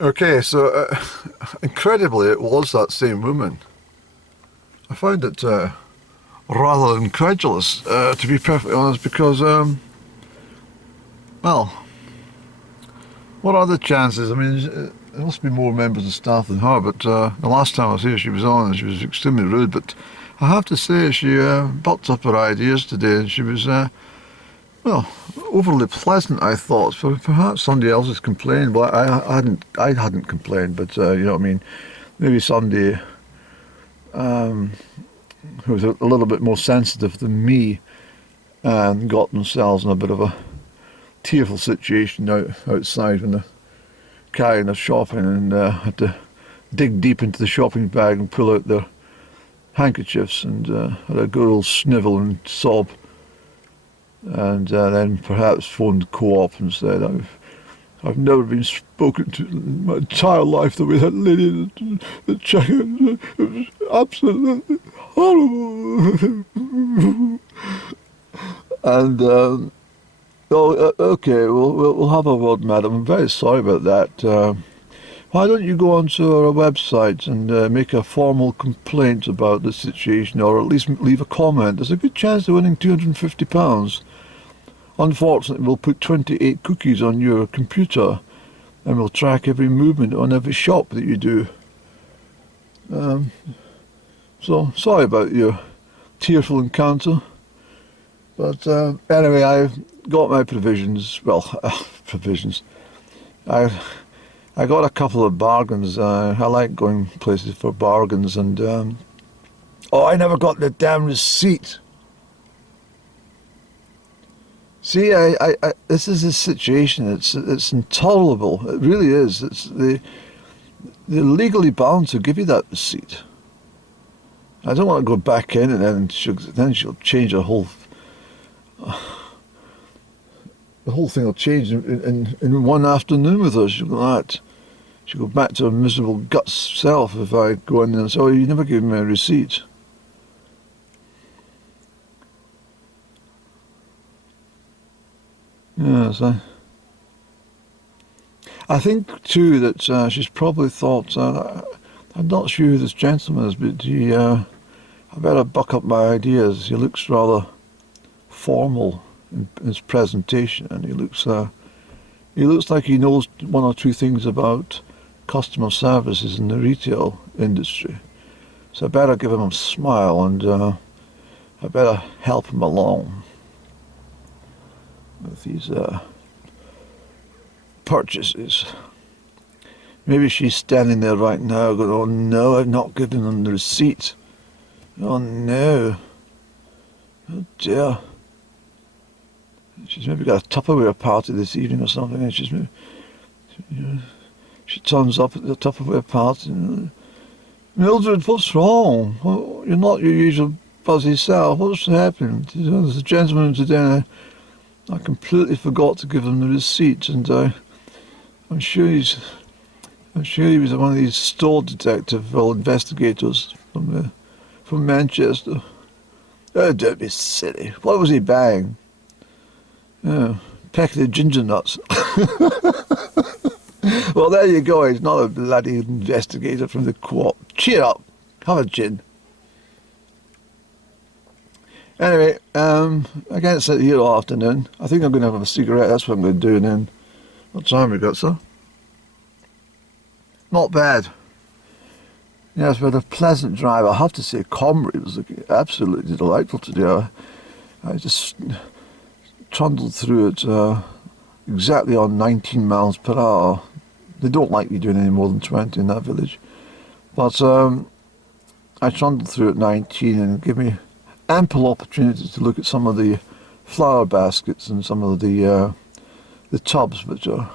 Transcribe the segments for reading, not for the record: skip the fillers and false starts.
Okay, so incredibly, it was that same woman. I found it rather incredulous, to be perfectly honest, because, well, what are the chances? I mean, there must be more members of staff than her, but the last time I was here, she was on and she was extremely rude. But I have to say, she bucked up her ideas today and she was, well, overly pleasant, I thought. Perhaps somebody else has complained, but I hadn't complained, but you know what I mean? Maybe somebody who was a little bit more sensitive than me and got themselves in a bit of a tearful situation outside when they're carrying their shopping and had to dig deep into the shopping bag and pull out their handkerchiefs and had a good old snivel and sob, and then perhaps phoned Co-op and said, I've never been spoken to in my entire life the way that lady at checkout. It was absolutely horrible. And okay, we'll have a word, madam. I'm very sorry about that. Why don't you go onto our website and make a formal complaint about the situation, or at least leave a comment? There's a good chance of winning £250. Unfortunately, we'll put 28 cookies on your computer, and we'll track every movement on every shop that you do. So sorry about your tearful encounter. But anyway, I've got my provisions. Well, provisions. I got a couple of bargains. I like going places for bargains, and oh, I never got the damn receipt. See, this is a situation. It's intolerable. It really is. They're legally bound to give you that receipt. I don't want to go back in and then she'll change the whole thing will change in one afternoon with us. She'll go back to her miserable guts self if I go in there and say, oh, you never gave me a receipt. Yes, I think too that she's probably thought, I'm not sure who this gentleman is, but I better buck up my ideas. He looks rather formal in his presentation, and he looks like he knows one or two things about customer services in the retail industry. So I better give him a smile, and I better help him along with these purchases. Maybe she's standing there right now going, oh no, I've not given them the receipt. Oh no. Oh dear. She's maybe got a Tupperware party this evening or something, and she turns up at the Tupperware party. Mildred, what's wrong? Oh, you're not your usual buzzy self. What's happened? There's a gentleman today. I completely forgot to give him the receipt, and I'm sure he was one of these store detective or investigators from Manchester. Oh, don't be silly. What was he buying? Oh, packet of ginger nuts. Well, there you go. He's not a bloody investigator from the Co-op. Cheer up. Have a gin. Anyway, I can't sit here all afternoon. I think I'm going to have a cigarette. That's what I'm going to do. And then, what time we got, sir? Not bad. Yes, we had a pleasant drive. I have to say, Comrie was absolutely delightful today. I just trundled through it exactly on 19 miles per hour. They don't like you doing any more than 20 in that village. But I trundled through at 19 and it gave me ample opportunity to look at some of the flower baskets and some of the tubs, which are,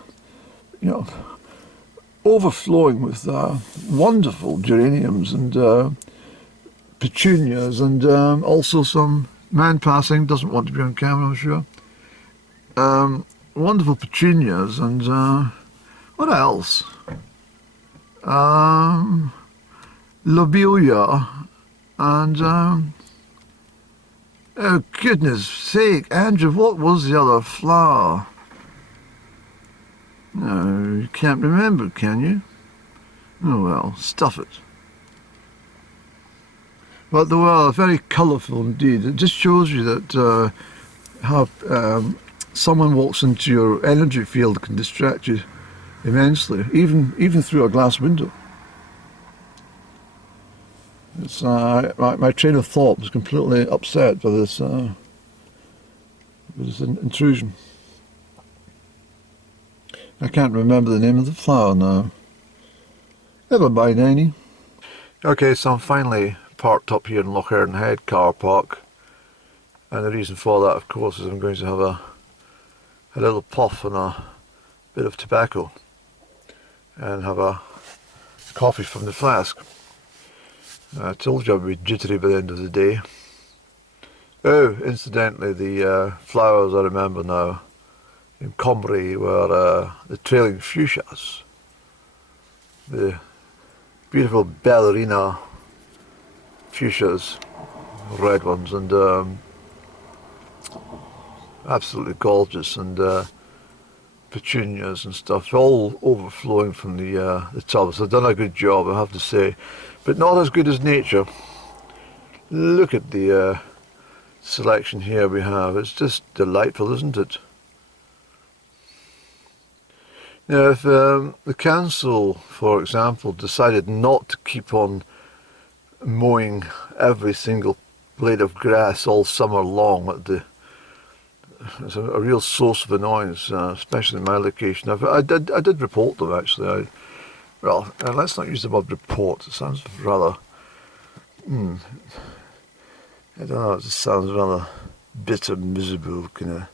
overflowing with wonderful geraniums and petunias, and also some man passing, doesn't want to be on camera, I'm sure. Wonderful petunias, and what else? Lobelia, and oh goodness sake, Andrew, what was the other flower? No, you can't remember, can you? Oh well, stuff it. But they were very colourful indeed. It just shows you that how someone walks into your energy field can distract you immensely, even through a glass window. It's my train of thought was completely upset by this intrusion. I can't remember the name of the flower now. Never mind, any. Okay, so I'm finally parked up here in Lochern Head car park, and the reason for that, of course, is I'm going to have a little puff and a bit of tobacco, and have a coffee from the flask. I told you I'd be jittery by the end of the day. Oh, incidentally, the flowers I remember now in Cymru were the trailing fuchsias, the beautiful ballerina fuchsias, red ones, and absolutely gorgeous, and petunias and stuff, all overflowing from the tubs. They've done a good job, I have to say, but not as good as nature. Look at the selection here we have. It's just delightful, isn't it? Now, if the council, for example, decided not to keep on mowing every single blade of grass all summer long, it's a real source of annoyance, especially in my location. I did report them, actually. Well, let's not use the word report. It sounds rather, I don't know, it just sounds rather bitter, miserable kind of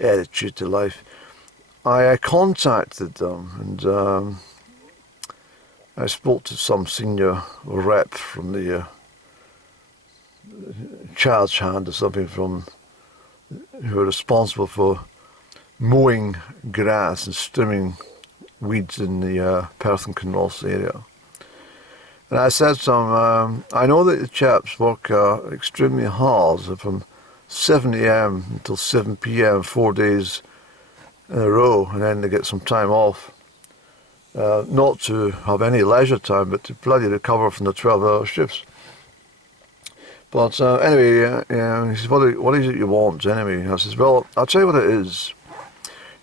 attitude to life. I contacted them, and I spoke to some senior rep from the charge hand or something from who are responsible for mowing grass and trimming weeds in the Perth and Kinross area. And I said to them, I know that the chaps work extremely hard from 7 a.m. until 7 p.m. 4 days in a row, and then they get some time off. Not to have any leisure time, but to bloody recover from the 12-hour shifts. But anyway, he says, what is it you want anyway? I says, well, I'll tell you what it is.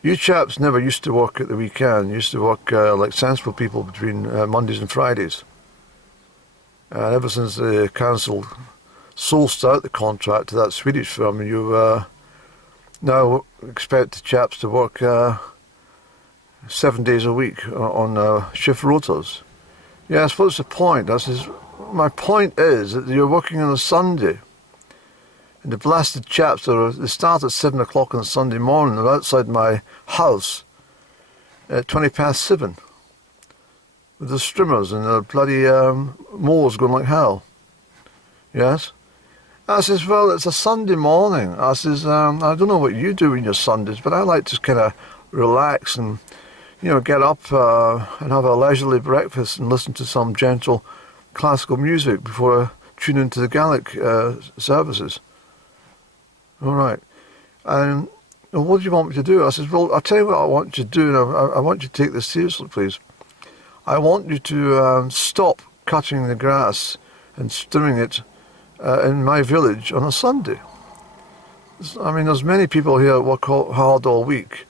You chaps never used to work at the weekend. You used to work like sensible people between Mondays and Fridays. And ever since the council sourced out the contract to that Swedish firm, you now expect the chaps to work 7 days a week on shift rotas. Yes, what's the point? I says, my point is that you're working on a Sunday, and the blasted chaps they start at 7 o'clock on a Sunday morning. They're outside my house at 7:20 with the strimmers and the bloody mowers going like hell. Yes? I says, well, it's a Sunday morning. I says, I don't know what you do on your Sundays, but I like to kind of relax and, get up and have a leisurely breakfast and listen to some gentle classical music before I tune into the Gaelic services. All right. And what do you want me to do? I says, well, I'll tell you what I want you to do, and I want you to take this seriously, please. I want you to stop cutting the grass and trimming it in my village on a Sunday. I mean, there's many people here that work hard all week,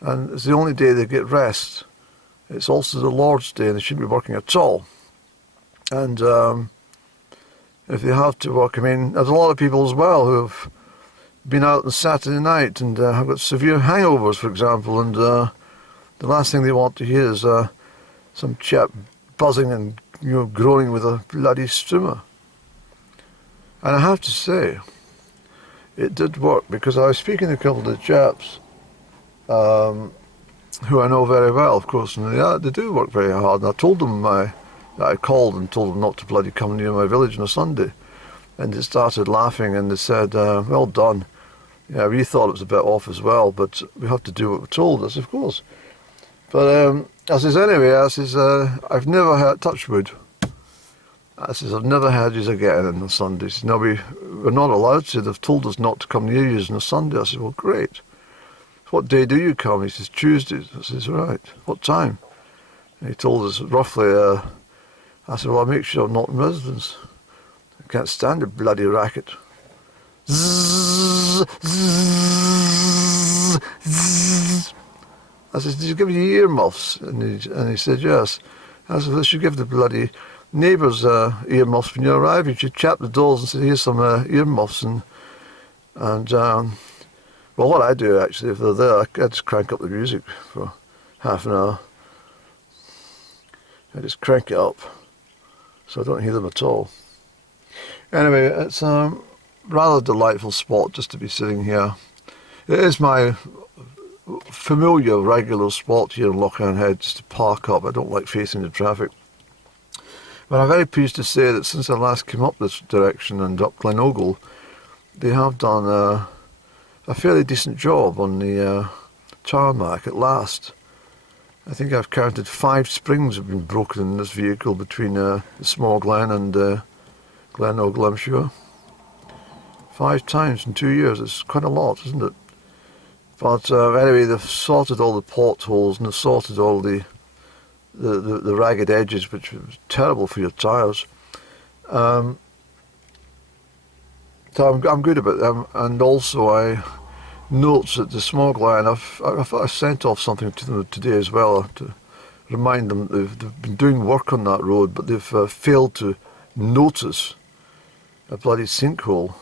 and it's the only day they get rest. It's also the Lord's Day, and they shouldn't be working at all. And if they have to work, I mean, there's a lot of people as well who have been out on Saturday night and have got severe hangovers, for example, and the last thing they want to hear is some chap buzzing and groaning with a bloody strimmer. And I have to say, it did work, because I was speaking to a couple of the chaps who I know very well, of course, and they do work very hard. And I told them that I called and told them not to bloody come near my village on a Sunday. And they started laughing, and they said, well done. Yeah, we thought it was a bit off as well, but we have to do what we're told. I said, of course. But I says, anyway, I says, I've never had, touch wood, I says, I've never had you again on a Sunday. He says, no, we're not allowed to. They've told us not to come near you on a Sunday. I said, well, great. "What day do you come?" He says, "Tuesdays." I says, "Right. What time?" And he told us roughly. I said, "Well, I'll make sure I'm not in residence. I can't stand the bloody racket." Zzz, zzz, zzz. I said, "Did you give you earmuffs?" And he said, "Yes." I said, "Well, you should give the bloody neighbours earmuffs when you arrive. You should chat the doors and say, here's some earmuffs." And well, what I do actually, if they're there, I just crank up the music for half an hour. I just crank it up so I don't hear them at all. Anyway, it's a rather delightful spot just to be sitting here. It is my familiar, regular spot here in Lochran Head, just to park up. I don't like facing the traffic. But I'm very pleased to say that since I last came up this direction and up Glenogle, they have done a fairly decent job on the tarmac at last. I think I've counted 5 springs have been broken in this vehicle between the Small Glen and Glenogle, I'm sure. 5 times in 2 years. It's quite a lot, isn't it? But anyway, they've sorted all the potholes and they've sorted all the ragged edges, which was terrible for your tyres. So I'm good about them. And also I note that the Small Glen, I've sent off something to them today as well to remind them that they've been doing work on that road, but they've failed to notice a bloody sinkhole.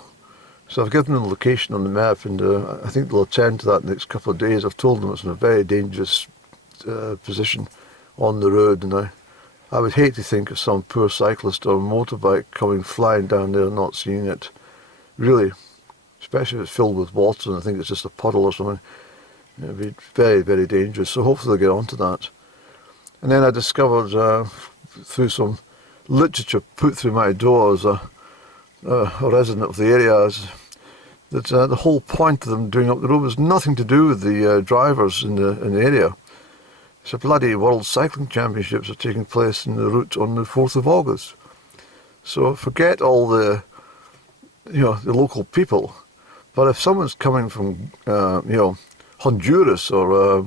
So I've given them the location on the map, and I think they'll attend to that in the next couple of days. I've told them it's in a very dangerous position on the road, and I would hate to think of some poor cyclist or motorbike coming flying down there and not seeing it. Really, especially if it's filled with water and I think it's just a puddle or something. It would be very, very dangerous. So hopefully they'll get onto that. And then I discovered through some literature put through my door as a resident of the area is that the whole point of them doing up the road was nothing to do with the drivers in the area. It's a bloody World Cycling Championships are taking place in the route on the 4th of August. So forget all the local people. But if someone's coming from Honduras or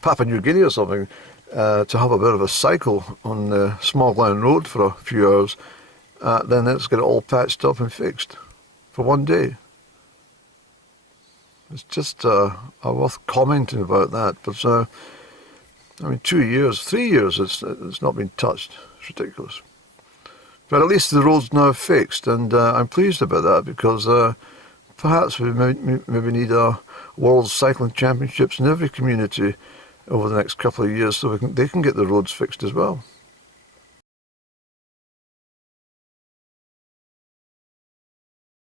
Papua New Guinea or something to have a bit of a cycle on the Small Glen Road for a few hours, then let's get it all patched up and fixed for one day. It's just worth commenting about that. But 2 years, 3 years, it's not been touched. It's ridiculous. But at least the road's now fixed, and I'm pleased about that because perhaps we maybe need a World Cycling Championships in every community over the next couple of years so they can get the roads fixed as well.